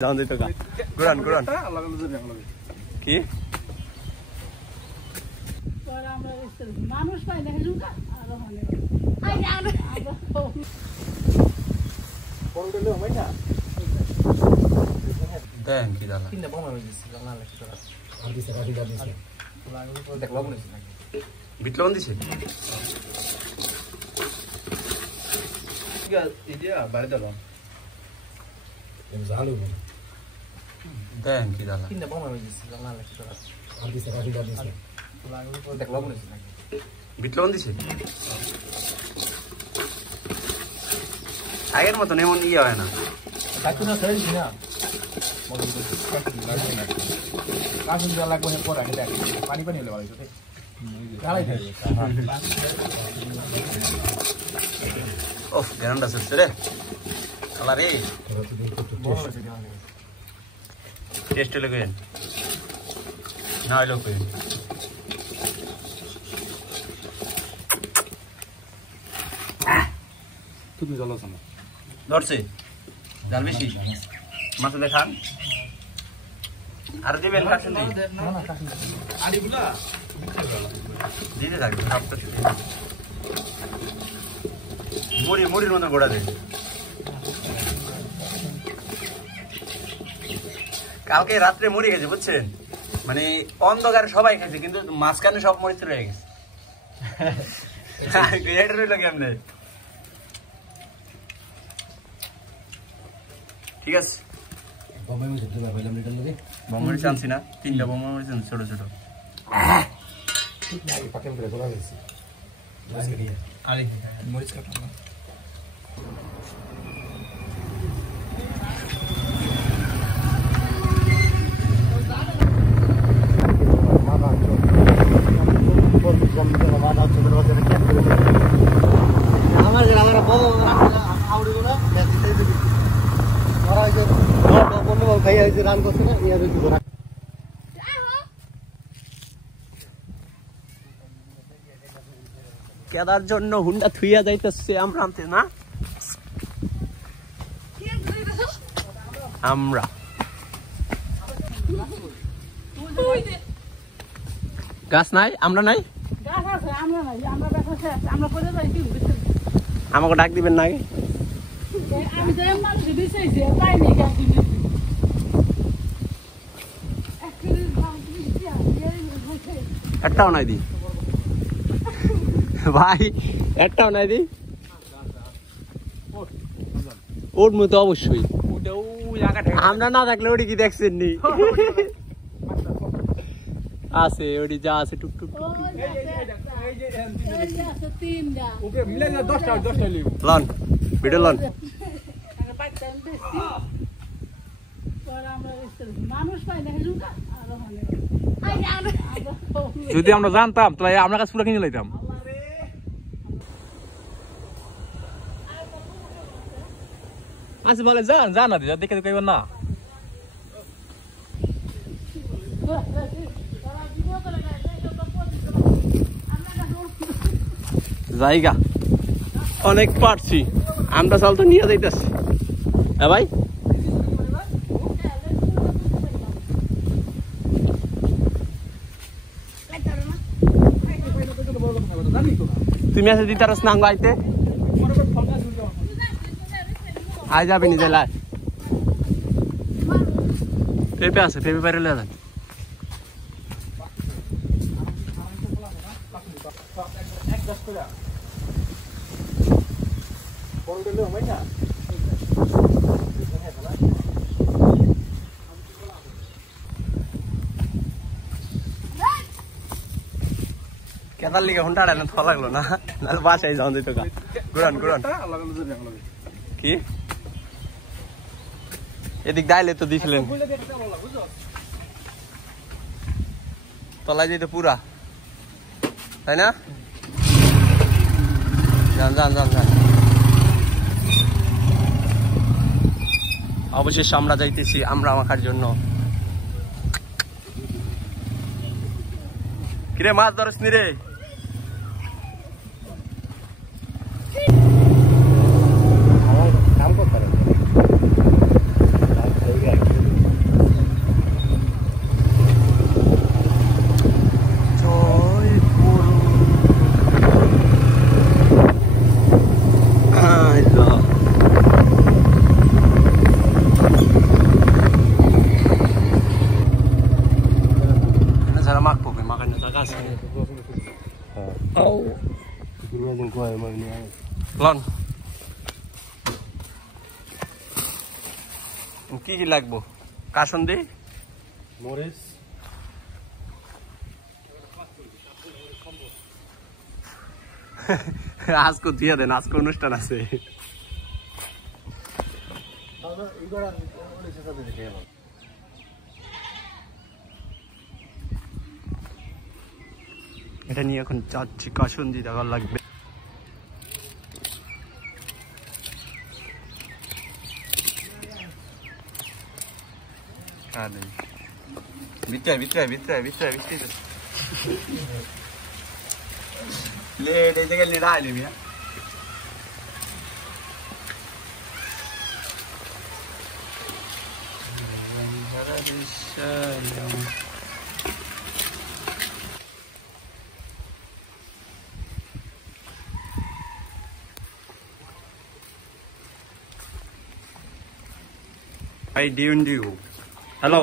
जाऊन देतो का गुरान गुरान কি মানুষ পাই না হেজুকা আর মানে কোন দিলে হয় না দেন কি দালা তিনটা বমা হয়ে গেছে জানা লাগছে তোরা আর দিছে কাটি দিছে দেখলাম না বিটলন দিছে ইয়া ইডিয়া বাইরে দাও এম জালো দেন কি দালা তিনটা বমা হয়ে গেছে জানা লাগছে তোরা আর দিছে কাটি দিছে দেখলাম না বিটলন দিছে আগের মতন এমন ইয়ে হয় না কাকু না সরি না কাকু যা লাগবে পর আগে দেখ পানি পানি হলে ভালো হতো গালাই দে ওফ গ্যারান্ডা সরছে রে আলা রে টেস্ট লাগে না হইলো কই তুমি জল আছে না ধরছে জাল বেশি মাছ দেখান আর দিবেন কাটুন না না কাটুন আড়িগুলা দিতে থাকবে সবটা মুড়ি মুড়ির মতো গোড়া দেন কালকে রাত্রে মুড়ি খেয়েছে বুঝছেন মানে অন্ধকারে সবাই খেয়েছে কিন্তু মাঝখানে সব মরিচ রয়ে গেছে এটা রইল কেমনে ঠিক আছে বমরি চানছি না তিনটা বমরি চান ছোট ছোট মরিচ কাটলাম কেদার জন্য হুন্ডা থুইয়া যাইতেছে আমরা আনতে না আমরা গাছ নাই আমরা নাই আমাকে ডাক দিবেন না আগে একটাও নাই দি ভাই একটাও নাই দি ওর মতো অবশ্যই আমরা না থাকলে ওটি কি দেখছেন নি আছে ওটি যা আছে টুকটুক লন ভিডিও লন যদি আমরা জানতাম তাহলে আমরা কাছে পুরো কিনে লাইতাম আচ্ছা বলে যান জানা দি দেখে তো কইব না জায়গা অনেক পারছি আমরা চাল তো নিয়ে যাইতেছি হ্যাঁ ভাই তুমি আছে দিতে পারছ না আইতে আই যাবে নি জেলায় পেঁপে আছে পেঁপে পাইরে লয়ে যান কেদার লিগে হুন্ডা আড়াই না থা লাগলো না নাহলে বাসায় যাওয়া যেত গা গুরান গুরান কি এদিক দাইলে তো দিছিলেন তলায় যেতে পুরা তাই না যান যান যান যান অবশেষে আমরা যাইতেছি আমরা মাখার জন্য কিরে মাছ ধরস নি রে কাম করতে লন কি কি লাগবো কাসন্দি মরিচ আজকে দিয়ে দেন আজকে অনুষ্ঠান আছে এটা নিয়ে এখন যাচ্ছি কাসন্দি দেওয়ার লাগবে ভিতরে ভিতরে ভিতরে ভিতরে ভিতরে লেট এই জায়গায় লেট আইলি মিয়া I didn't do. Hello.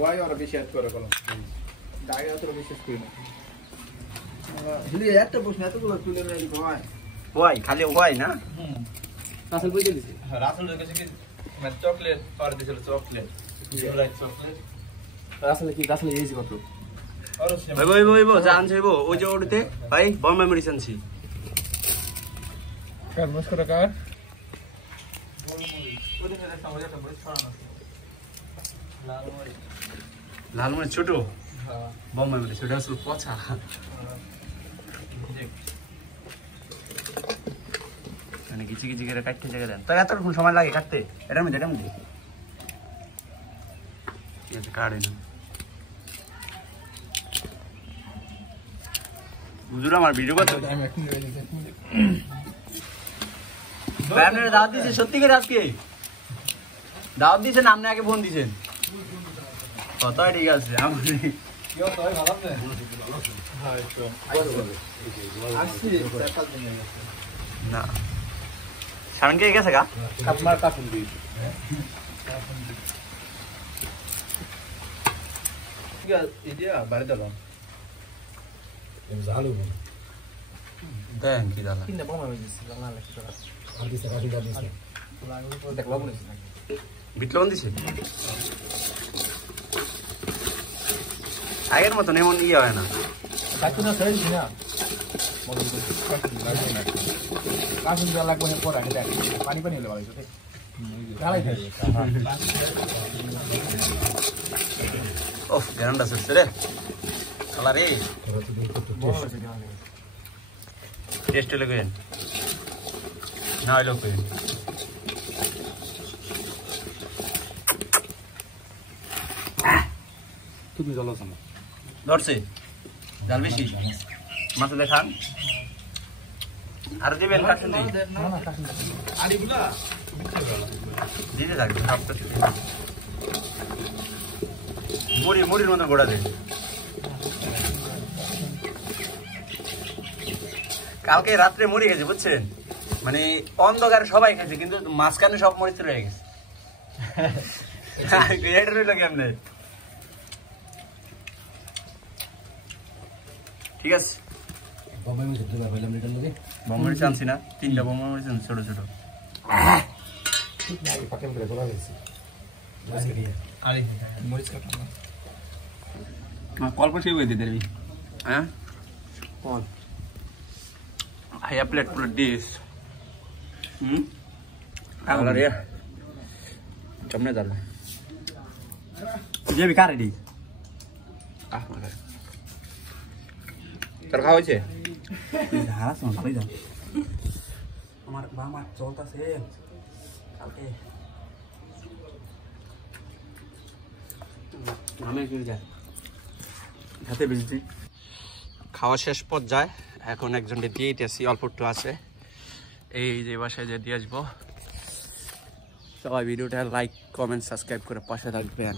Why or be shared for a column? Diameter of this screen. একটা প্রশ্ন এতগুলো তুলে নিয়ে হয় Why? খালি why না? রাসেল কই দিয়েছে রাসেল কাছে কি মানে চকলেট পার দিছিল chocolate. You like chocolate? Rasel দিয়েছে কত ভাই জান যাইবো ওই যে ওড়তে ভাই বম মেমোরি আনছি। কার মুস্কো কার লাল মরিচ ছোট বম মেমোরি ছোট আসলে পচা মানে কিছু কিছু করে কাটতে জায়গা দেন তার এতক্ষণ সময় লাগে কাটতে এটার মধ্যে কাটে না বুঝলাম আমার ভিডিও করতে আপনারা দাওয়াত দিয়েছেন সত্যি করে আজকে দাওয়াত দিয়েছেন আপনি আগে ফোন দিয়েছেন কথাই ঠিক আছে না সামনে কে গেছে গা আপনার কাফুন দিই দেন কি দালা কিনে বমা হয়েছে জানা লাগছে আর দিছে কাটি দিছে দেখলাম না বিট লবণ দিছে আগের মতন এমন ইয়ে হয় না কাটি না সেই না কাফুন দেওয়া লাগবে পরে আগে দেখ পানি হলে ভালো হবে গালাই দেয় ওফ গ্যারান্ডা সরছে রে শালা রে টেস্ট হলে কইেন না হইলো কইেন তুমি জল আছে না ধরছে জাল বেশি মাথা দেখান আর দিবেন কাটুন দি না না কাফুন আড়িগুলা দিতে থাকবে সবটা মুড়ির মতো গোড়া দেন কালকে রাত্রে মুড়ি গেছে বুঝছেন মানে অন্ধকারে সবাই খাইছে কিন্তু মাঝখানে সব মরিচ রয়ে গেছে এটা রইল কেমনে ঠিক আছে বমরিচ আনছি না 3টা বমরিচ আনছি ছোট ছোট কল पर सेव दे दे रही हैं कौन आया प्लेट डिश कलर ये चमने डाल ये भी रेडी তোর খাওয়া হয়েছে ধারা শোন ভালোই যাও আমার বাবা চলতেছে কালকে আমি কি যায় হাতে বেশি খাওয়া শেষ পর্যায়ে এখন একজনকে দিয়ে দিয়েছি অল্প একটু আছে এই যে বাসায় যে দিয়ে আসবো সবাই ভিডিওটা লাইক কমেন্ট সাবস্ক্রাইব করে পাশে থাকবেন